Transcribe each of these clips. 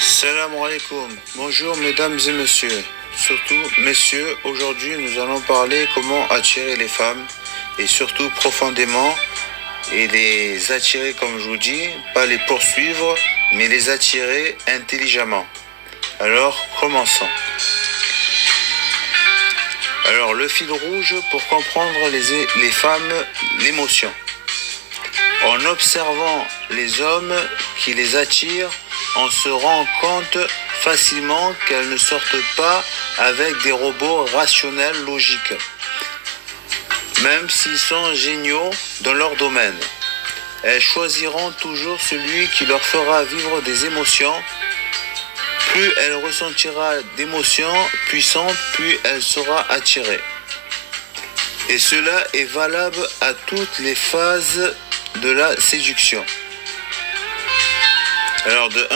Salam alaikum. Bonjour mesdames et messieurs. Surtout messieurs, aujourd'hui nous allons parler comment attirer les femmes et surtout profondément et les attirer comme je vous dis, pas les poursuivre mais les attirer intelligemment. Alors commençons. Alors le fil rouge pour comprendre les femmes, l'émotion. En observant les hommes qui les attirent, on se rend compte facilement qu'elles ne sortent pas avec des robots rationnels logiques, même s'ils sont géniaux dans leur domaine. Elles choisiront toujours celui qui leur fera vivre des émotions. Plus elle ressentira d'émotions puissantes, plus elle sera attirée. Et cela est valable à toutes les phases de la séduction. Alors de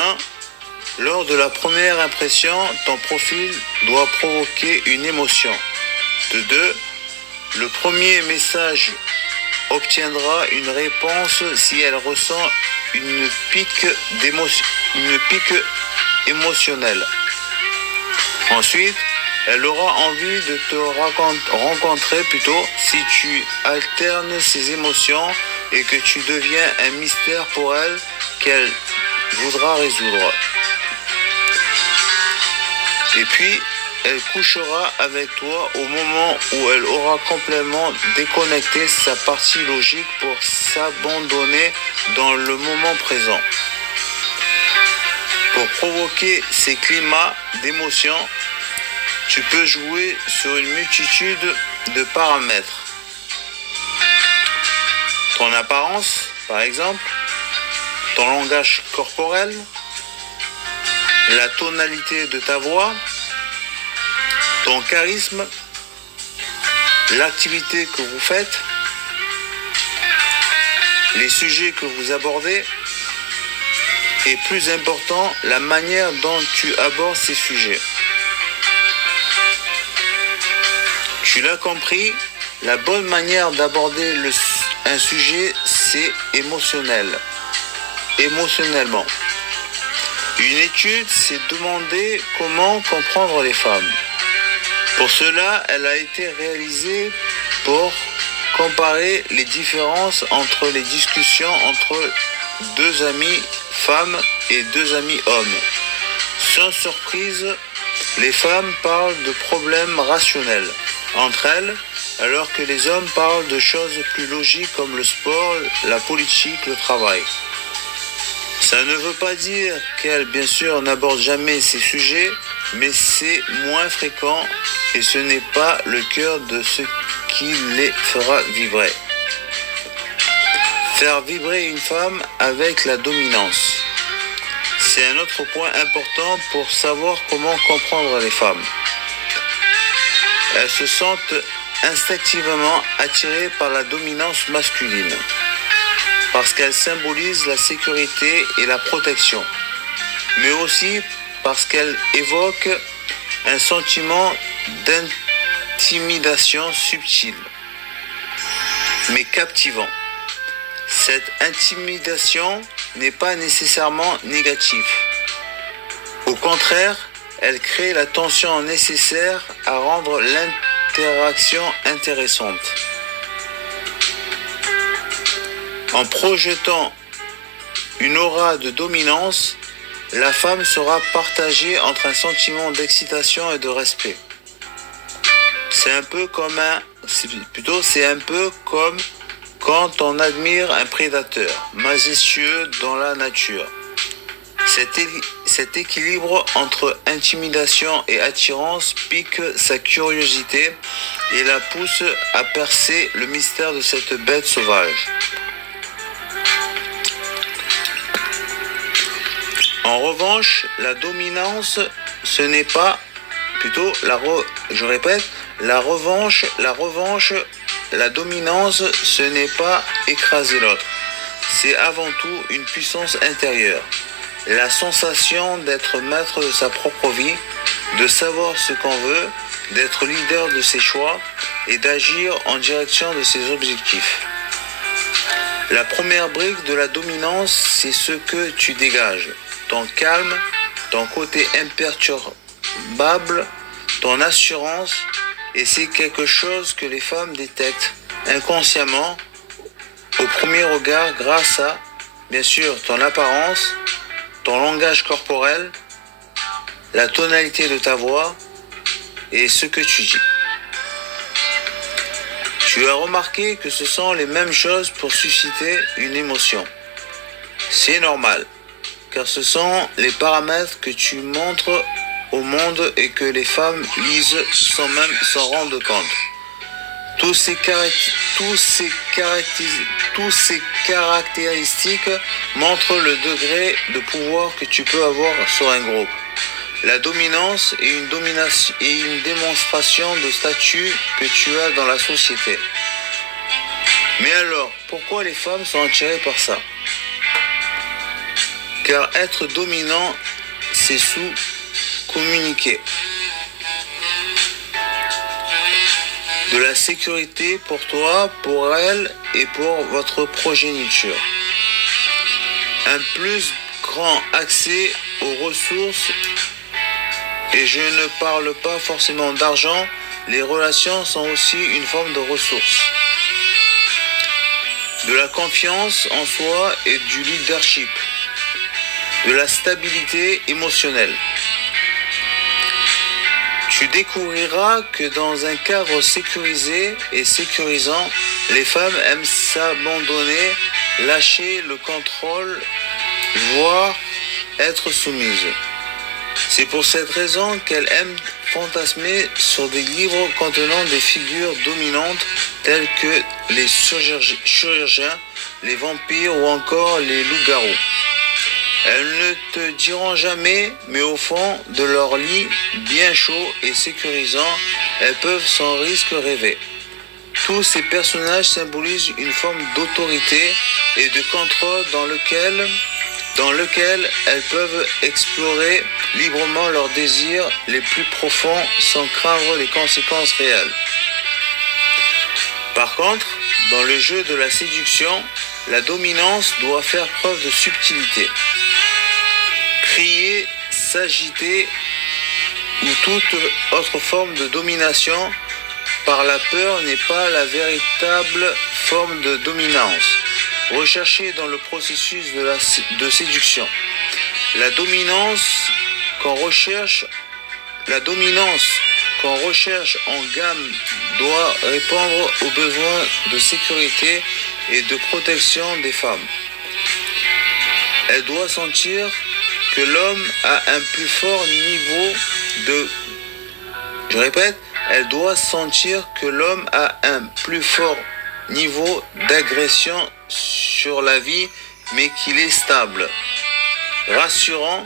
1, lors de la première impression, ton profil doit provoquer une émotion. De 2, le premier message obtiendra une réponse si elle ressent une pique émotionnelle. Ensuite, elle aura envie de te rencontrer plutôt si tu alternes ses émotions et que tu deviens un mystère pour elle qu'elle voudra résoudre. Et puis, elle couchera avec toi au moment où elle aura complètement déconnecté sa partie logique pour s'abandonner dans le moment présent. Pour provoquer ces climats d'émotion, tu peux jouer sur une multitude de paramètres. Ton apparence, par exemple, ton langage corporel, la tonalité de ta voix, ton charisme, l'activité que vous faites, les sujets que vous abordez et plus important, la manière dont tu abordes ces sujets. Tu l'as compris, la bonne manière d'aborder un sujet, c'est émotionnellement. Une étude s'est demandé comment comprendre les femmes. Pour cela, elle a été réalisée pour comparer les différences entre les discussions entre deux amis femmes et deux amis hommes. Sans surprise, les femmes parlent de problèmes rationnels entre elles, alors que les hommes parlent de choses plus logiques comme le sport, la politique, le travail. Ça ne veut pas dire qu'elles, bien sûr, n'abordent jamais ces sujets, mais c'est moins fréquent et ce n'est pas le cœur de ce qui les fera vibrer. Faire vibrer une femme avec la dominance. C'est un autre point important pour savoir comment comprendre les femmes. Elles se sentent instinctivement attirées par la dominance masculine, parce qu'elle symbolise la sécurité et la protection, mais aussi parce qu'elle évoque un sentiment d'intimidation subtil, mais captivant. Cette intimidation n'est pas nécessairement négative. Au contraire, elle crée la tension nécessaire à rendre l'interaction intéressante. En projetant une aura de dominance, la femme sera partagée entre un sentiment d'excitation et de respect. C'est un peu comme quand on admire un prédateur majestueux dans la nature. Cet équilibre entre intimidation et attirance pique sa curiosité et la pousse à percer le mystère de cette bête sauvage. En revanche, la dominance, ce n'est pas, la dominance, ce n'est pas écraser l'autre. C'est avant tout une puissance intérieure. La sensation d'être maître de sa propre vie, de savoir ce qu'on veut, d'être leader de ses choix et d'agir en direction de ses objectifs. La première brique de la dominance, c'est ce que tu dégages. Ton calme, ton côté imperturbable, ton assurance, et c'est quelque chose que les femmes détectent inconsciemment au premier regard grâce à, bien sûr, ton apparence, ton langage corporel, la tonalité de ta voix et ce que tu dis. Tu as remarqué que ce sont les mêmes choses pour susciter une émotion. C'est normal, car ce sont les paramètres que tu montres au monde et que les femmes lisent sans même s'en rendre compte. Tous ces caractéristiques montrent le degré de pouvoir que tu peux avoir sur un groupe. La dominance est une démonstration de statut que tu as dans la société. Mais alors, pourquoi les femmes sont attirées par ça? Car être dominant, c'est sous-communiquer. De la sécurité pour toi, pour elle et pour votre progéniture. Un plus grand accès aux ressources, et je ne parle pas forcément d'argent, les relations sont aussi une forme de ressources. De la confiance en soi et du leadership. De la stabilité émotionnelle. Tu découvriras que dans un cadre sécurisé et sécurisant, les femmes aiment s'abandonner, lâcher le contrôle, voire être soumises. C'est pour cette raison qu'elles aiment fantasmer sur des livres contenant des figures dominantes telles que les chirurgiens, les vampires ou encore les loups-garous. Elles ne te diront jamais, mais au fond de leur lit, bien chaud et sécurisant, elles peuvent sans risque rêver. Tous ces personnages symbolisent une forme d'autorité et de contrôle dans lequel elles peuvent explorer librement leurs désirs les plus profonds sans craindre les conséquences réelles. Par contre, dans le jeu de la séduction, la dominance doit faire preuve de subtilité. Crier, s'agiter ou toute autre forme de domination par la peur n'est pas la véritable forme de dominance recherchée dans le processus de séduction. La dominance qu'on recherche en gamme doit répondre aux besoins de sécurité et de protection des femmes. Elle doit sentir que l'homme a un plus fort niveau de... Je répète, elle doit sentir que l'homme a un plus fort niveau d'agression sur la vie, mais qu'il est stable, rassurant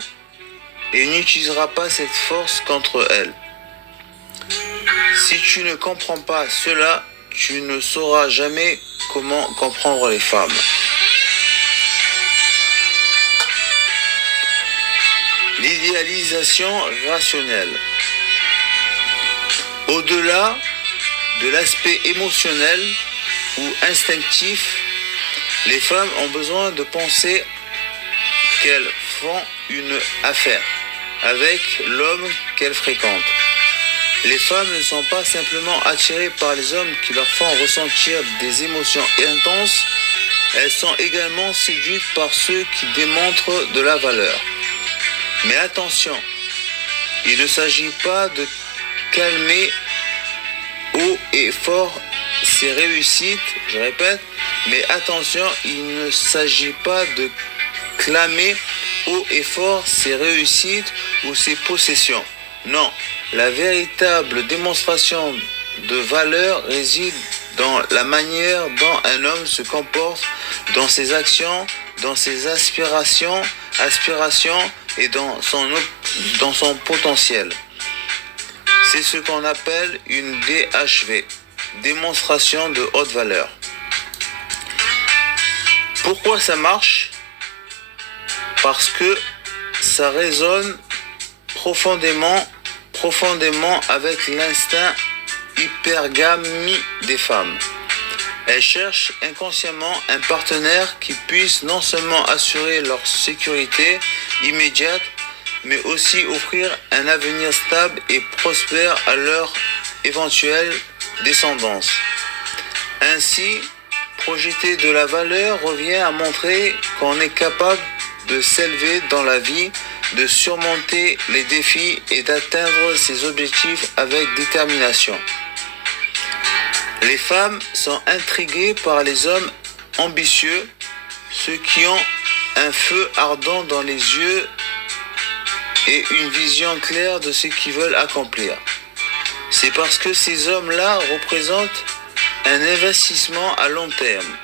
et n'utilisera pas cette force contre elle. Si tu ne comprends pas cela, tu ne sauras jamais comment comprendre les femmes. L'idéalisation rationnelle. Au-delà de l'aspect émotionnel ou instinctif, les femmes ont besoin de penser qu'elles font une affaire avec l'homme qu'elles fréquentent. Les femmes ne sont pas simplement attirées par les hommes qui leur font ressentir des émotions intenses, elles sont également séduites par ceux qui démontrent de la valeur. Mais attention, il ne s'agit pas de calmer haut et fort ses réussites, je répète, mais attention, il ne s'agit pas de clamer haut et fort ses réussites ou ses possessions. Non, la véritable démonstration de valeur réside dans la manière dont un homme se comporte, dans ses actions, dans ses aspirations et dans son potentiel. C'est ce qu'on appelle une DHV, démonstration de haute valeur. Pourquoi ça marche? Parce que ça résonne profondément avec l'instinct hypergamie des femmes. Elles cherchent inconsciemment un partenaire qui puisse non seulement assurer leur sécurité immédiate, mais aussi offrir un avenir stable et prospère à leur éventuelle descendance. Ainsi, projeter de la valeur revient à montrer qu'on est capable de s'élever dans la vie, de surmonter les défis et d'atteindre ses objectifs avec détermination. Les femmes sont intriguées par les hommes ambitieux, ceux qui ont un feu ardent dans les yeux et une vision claire de ce qu'ils veulent accomplir. C'est parce que ces hommes-là représentent un investissement à long terme,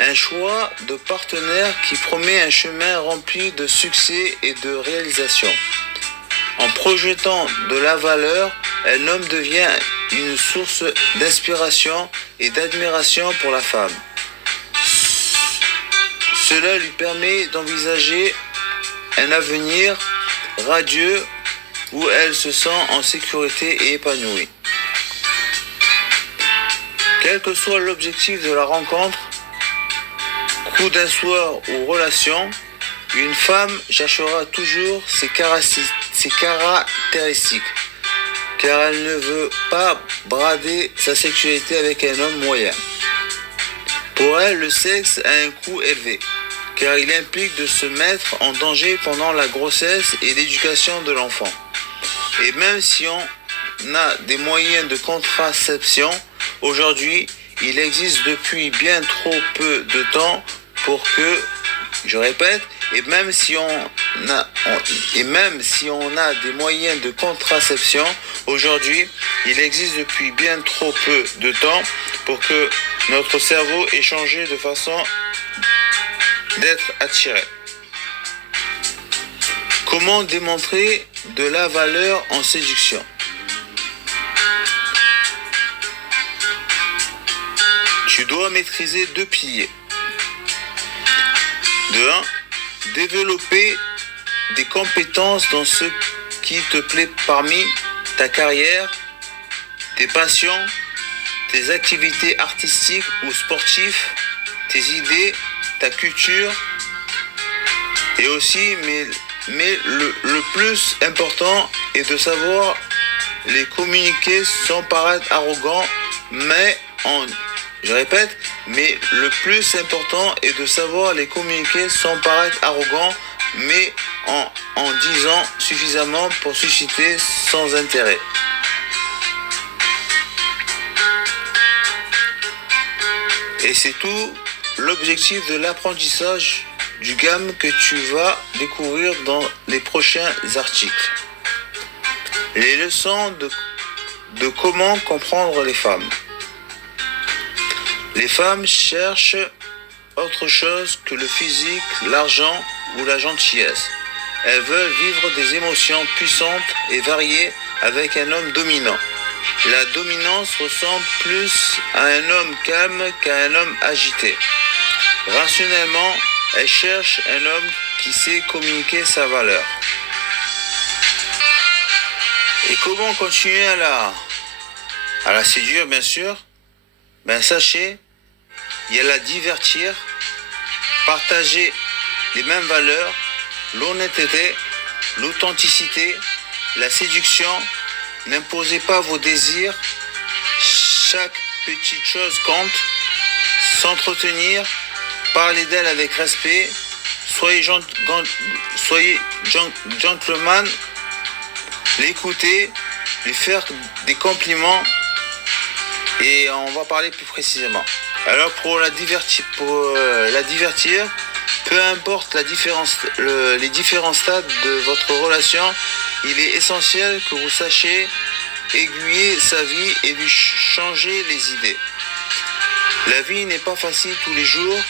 un choix de partenaire qui promet un chemin rempli de succès et de réalisation. En projetant de la valeur, un homme devient une source d'inspiration et d'admiration pour la femme. Cela lui permet d'envisager un avenir radieux où elle se sent en sécurité et épanouie. Quel que soit l'objectif de la rencontre, coup d'un soir ou relation, une femme cherchera toujours ses caractéristiques, car elle ne veut pas brader sa sexualité avec un homme moyen. Pour elle, le sexe a un coût élevé, car il implique de se mettre en danger pendant la grossesse et l'éducation de l'enfant. Et même si on a des moyens de contraception, aujourd'hui, il existe depuis bien trop peu de temps pour que, je répète, et même si on a des moyens de contraception, aujourd'hui, il existe depuis bien trop peu de temps pour que notre cerveau ait changé de façon d'être attiré. Comment démontrer de la valeur en séduction? Tu dois maîtriser 2 piliers. De 1, développer des compétences dans ce qui te plaît parmi ta carrière, tes passions, tes activités artistiques ou sportives, tes idées, ta culture, et aussi, mais le plus important est de savoir les communiquer sans paraître arrogant, je répète, mais le plus important est de savoir les communiquer sans paraître arrogant, mais en disant suffisamment pour susciter sans intérêt. Et c'est tout l'objectif de l'apprentissage du gamme que tu vas découvrir dans les prochains articles. Les leçons de comment comprendre les femmes. Les femmes cherchent autre chose que le physique, l'argent ou la gentillesse. Elles veulent vivre des émotions puissantes et variées avec un homme dominant. La dominance ressemble plus à un homme calme qu'à un homme agité. Rationnellement, elles cherchent un homme qui sait communiquer sa valeur. Et comment continuer à la séduire, bien sûr? Sachez, il y a la divertir, partager les mêmes valeurs, l'honnêteté, l'authenticité, la séduction. N'imposez pas vos désirs, chaque petite chose compte. S'entretenir, parler d'elle avec respect, soyez gentleman, l'écouter, lui faire des compliments, et on va parler plus précisément. Alors pour la divertir, peu importe les différents stades de votre relation, il est essentiel que vous sachiez aiguiller sa vie et lui changer les idées. La vie n'est pas facile tous les jours.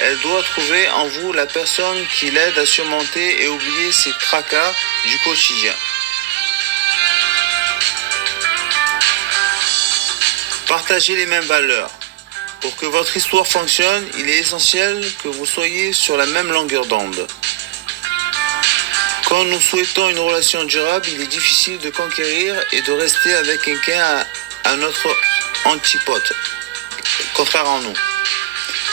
Elle doit trouver en vous la personne qui l'aide à surmonter et oublier ses tracas du quotidien. Partagez les mêmes valeurs. Pour que votre histoire fonctionne, il est essentiel que vous soyez sur la même longueur d'onde. Quand nous souhaitons une relation durable, il est difficile de conquérir et de rester avec quelqu'un à notre antipode, contraire en nous.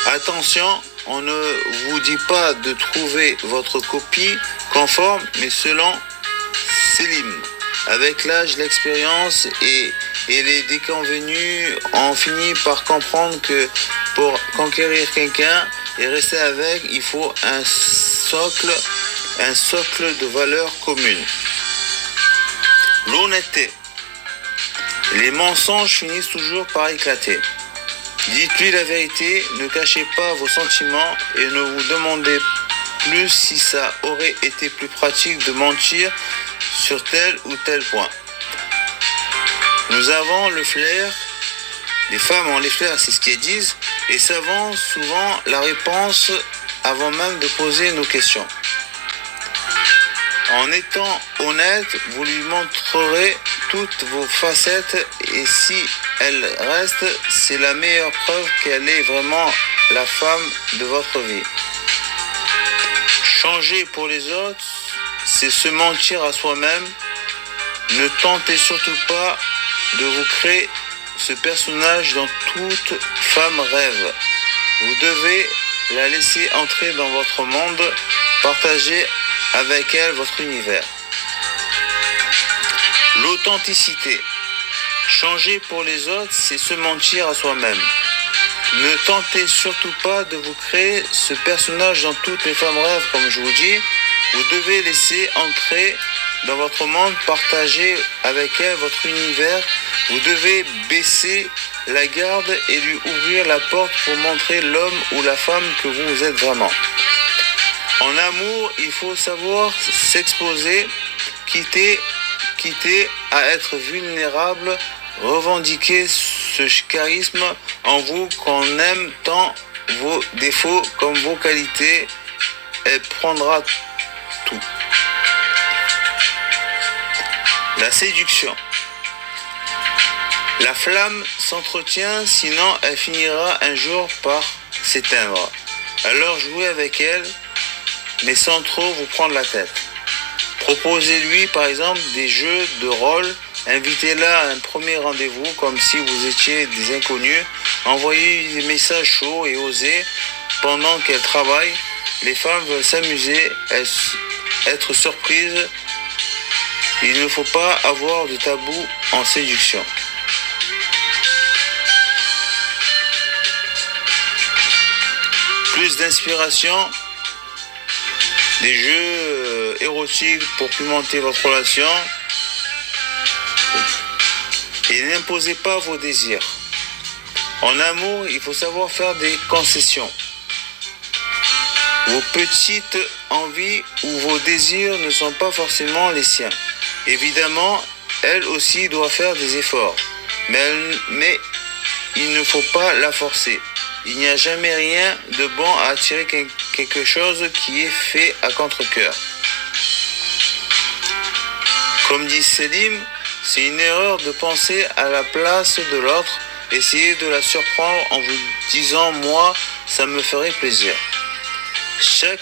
Attention, on ne vous dit pas de trouver votre copie conforme, mais selon Selim. Avec l'âge, l'expérience et les déconvenus ont fini par comprendre que pour conquérir quelqu'un et rester avec, il faut un socle de valeurs communes. L'honnêteté. Les mensonges finissent toujours par éclater. Dites-lui la vérité, ne cachez pas vos sentiments et ne vous demandez plus si ça aurait été plus pratique de mentir sur tel ou tel point. Nous avons le flair, les femmes ont les flairs, c'est ce qu'elles disent, et savons souvent la réponse avant même de poser nos questions. En étant honnête, vous lui montrerez toutes vos facettes et si elle reste, c'est la meilleure preuve qu'elle est vraiment la femme de votre vie. Changer pour les autres, c'est se mentir à soi-même. Ne tentez surtout pas de vous créer ce personnage dont toute femme rêve. Vous devez la laisser entrer dans votre monde, partager avec elle votre univers. L'authenticité. Changer pour les autres, c'est se mentir à soi-même. Ne tentez surtout pas de vous créer ce personnage dont toutes les femmes rêvent, comme je vous dis. Vous devez laisser entrer dans votre monde, partager avec elle votre univers. Vous devez baisser la garde et lui ouvrir la porte pour montrer l'homme ou la femme que vous êtes vraiment. En amour, il faut savoir s'exposer, quitter à être vulnérable, revendiquer ce charisme en vous qu'on aime tant vos défauts comme vos qualités. Elle prendra tout. La séduction. La flamme s'entretient, sinon elle finira un jour par s'éteindre. Alors jouez avec elle, mais sans trop vous prendre la tête. Proposez-lui par exemple des jeux de rôle, invitez-la à un premier rendez-vous comme si vous étiez des inconnus, envoyez des messages chauds et osés pendant qu'elle travaille. Les femmes veulent s'amuser, être surprises. Il ne faut pas avoir de tabou en séduction. Plus d'inspiration, des jeux érotiques pour pimenter votre relation. Et n'imposez pas vos désirs. En amour, il faut savoir faire des concessions. Vos petites envies ou vos désirs ne sont pas forcément les siens. Évidemment, elle aussi doit faire des efforts. Mais il ne faut pas la forcer. Il n'y a jamais rien de bon à attirer quelque chose qui est fait à contre-cœur. Comme dit Selim, c'est une erreur de penser à la place de l'autre. Essayez de la surprendre en vous disant « moi, ça me ferait plaisir ». Chaque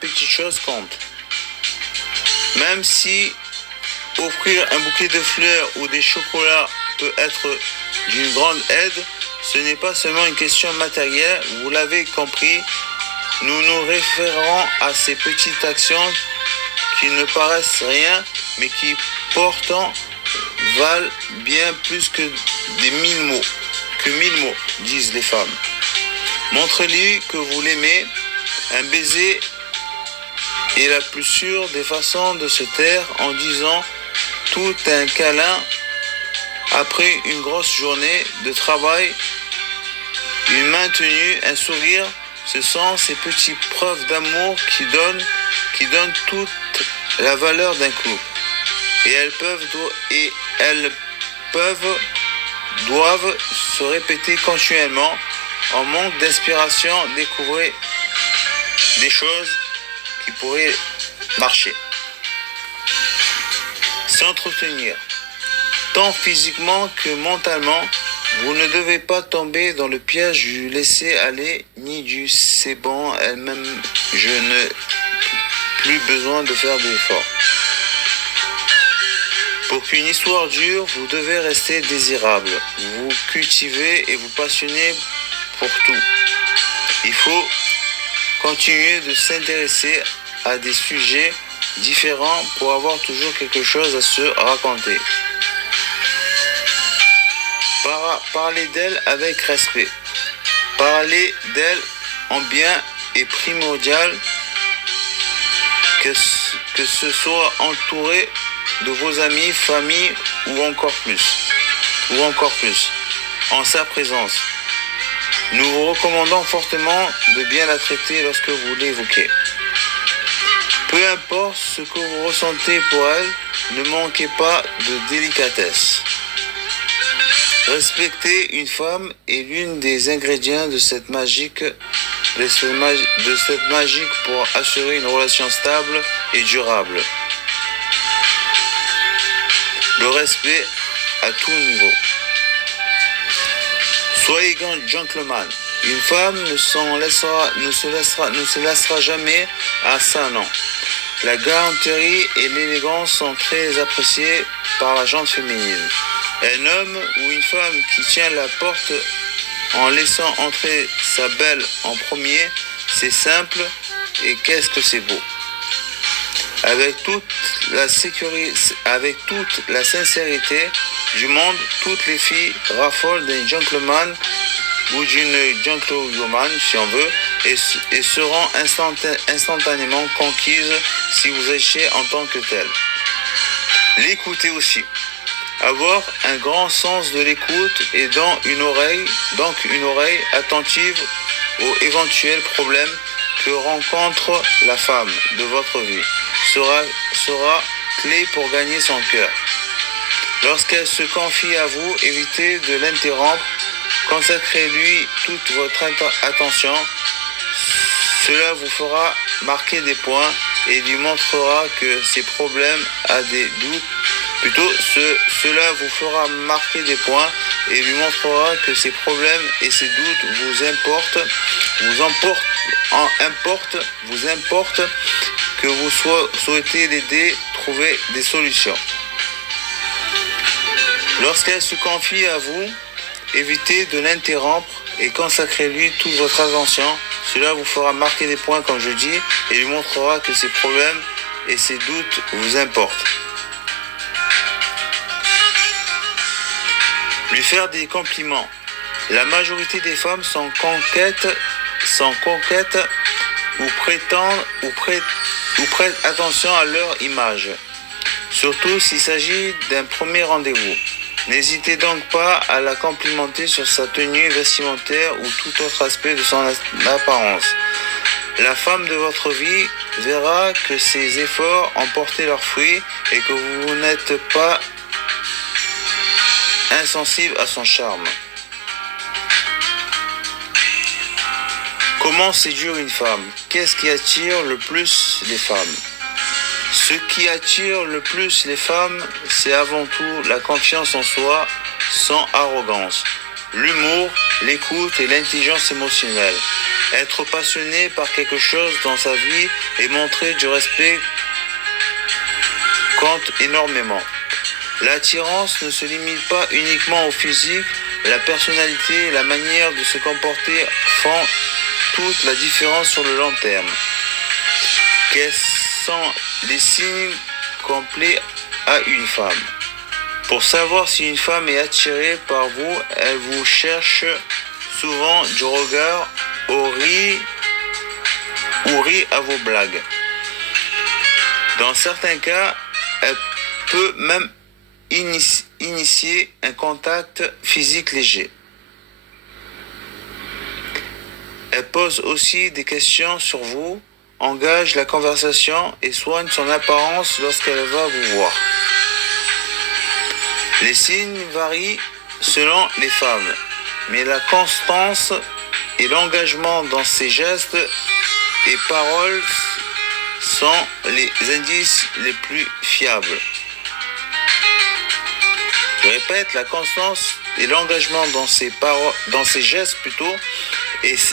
petite chose compte. Même si offrir un bouquet de fleurs ou des chocolats peut être d'une grande aide, ce n'est pas seulement une question matérielle, vous l'avez compris, nous nous référons à ces petites actions qui ne paraissent rien, mais qui pourtant valent bien plus que 1000 mots, disent les femmes. Montrez-lui que vous l'aimez, un baiser est la plus sûre des façons de se taire en disant tout un câlin après une grosse journée de travail, une main tenue, un sourire, ce sont ces petites preuves d'amour qui donnent toute la valeur d'un couple. Et elles doivent se répéter continuellement. En manque d'inspiration, découvrez des choses qui pourraient marcher. S'entretenir, tant physiquement que mentalement. Vous ne devez pas tomber dans le piège du laisser aller ni du c'est bon, elle-même, je n'ai plus besoin de faire d'efforts. Pour qu'une histoire dure, vous devez rester désirable. Vous cultivez et vous passionnez pour tout. Il faut continuer de s'intéresser à des sujets différents pour avoir toujours quelque chose à se raconter. Parler d'elle avec respect. Parler d'elle en bien est primordial, que ce soit entouré de vos amis, famille ou encore plus, en sa présence. Nous vous recommandons fortement de bien la traiter lorsque vous l'évoquez. Peu importe ce que vous ressentez pour elle, ne manquez pas de délicatesse. Respecter une femme est l'une des ingrédients de cette magie pour assurer une relation stable et durable. Le respect à tout niveau. Soyez gentleman. Une femme ne se laissera jamais à ça, non. La galanterie et l'élégance sont très appréciées par la gente féminine. Un homme ou une femme qui tient la porte en laissant entrer sa belle en premier, c'est simple et qu'est-ce que c'est beau. Avec toute la sincérité du monde, toutes les filles raffolent d'un gentleman ou d'une gentlewoman, si on veut, et seront instantanément conquises si vous agissez en tant que tel. L'écouter aussi. Avoir un grand sens de l'écoute et donc une oreille attentive aux éventuels problèmes que rencontre la femme de votre vie sera clé pour gagner son cœur. Lorsqu'elle se confie à vous, évitez de l'interrompre, consacrez-lui toute votre attention. Cela vous fera marquer des points et lui montrera que ses problèmes a des doutes. Cela vous fera marquer des points et lui montrera que ses problèmes et ses doutes vous importent, que vous souhaitez l'aider, trouver des solutions. Lorsqu'elle se confie à vous, évitez de l'interrompre et consacrez-lui toute votre attention. Cela vous fera marquer des points, comme je dis, et lui montrera que ses problèmes et ses doutes vous importent. Lui faire des compliments. La majorité des femmes sont coquettes ou prêtent attention à leur image, surtout s'il s'agit d'un premier rendez-vous. N'hésitez donc pas à la complimenter sur sa tenue vestimentaire ou tout autre aspect de son apparence. La femme de votre vie verra que ses efforts ont porté leurs fruits et que vous n'êtes pas insensible à son charme. Comment séduire une femme? Qu'est-ce qui attire le plus les femmes? Ce qui attire le plus les femmes, c'est avant tout la confiance en soi, sans arrogance, l'humour, l'écoute et l'intelligence émotionnelle. Être passionné par quelque chose dans sa vie et montrer du respect compte énormément. L'attirance ne se limite pas uniquement au physique, la personnalité et la manière de se comporter font toute la différence sur le long terme. Quels sont les signes complets à une femme? Pour savoir si une femme est attirée par vous, elle vous cherche souvent du regard ou rit à vos blagues. Dans certains cas, elle peut même initier un contact physique léger. Elle pose aussi des questions sur vous, engage la conversation et soigne son apparence lorsqu'elle va vous voir. Les signes varient selon les femmes, mais la constance et l'engagement dans ses gestes et paroles sont les indices les plus fiables. Je répète, la constance et l'engagement dans ses gestes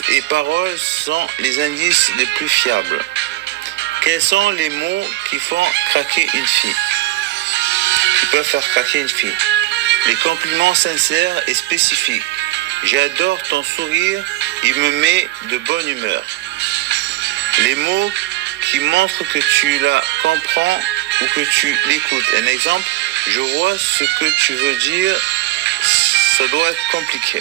et paroles sont les indices les plus fiables. Quels sont les mots qui font craquer une fille? Qui peuvent faire craquer une fille? Les compliments sincères et spécifiques. J'adore ton sourire, il me met de bonne humeur. Les mots qui montre que tu la comprends ou que tu l'écoutes. Un exemple, je vois ce que tu veux dire, ça doit être compliqué.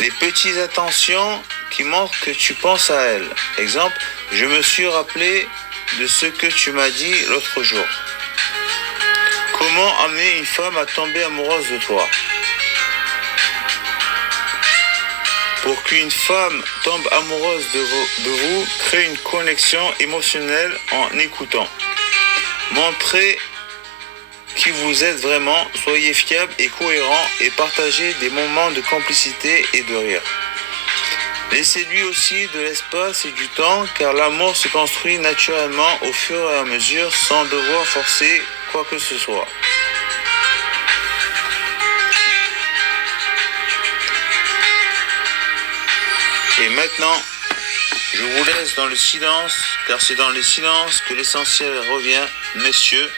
Les petites attentions qui montrent que tu penses à elle. Exemple, je me suis rappelé de ce que tu m'as dit l'autre jour. Comment amener une femme à tomber amoureuse de toi? Pour qu'une femme tombe amoureuse de vous, créez une connexion émotionnelle en écoutant. Montrez qui vous êtes vraiment, soyez fiable et cohérent et partagez des moments de complicité et de rire. Laissez-lui aussi de l'espace et du temps car l'amour se construit naturellement au fur et à mesure sans devoir forcer quoi que ce soit. Et maintenant, je vous laisse dans le silence, car c'est dans le silence que l'essentiel revient, messieurs.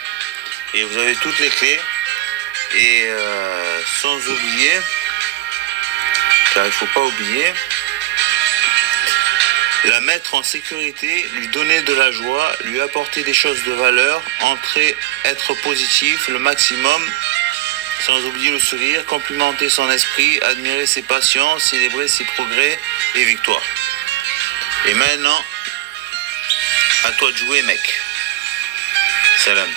Et vous avez toutes les clés. Et sans oublier, car il ne faut pas oublier, la mettre en sécurité, lui donner de la joie, lui apporter des choses de valeur, entrer, être positif le maximum, sans oublier le sourire, complimenter son esprit, admirer ses passions, célébrer ses progrès et victoires. Et maintenant, à toi de jouer, mec. Salam.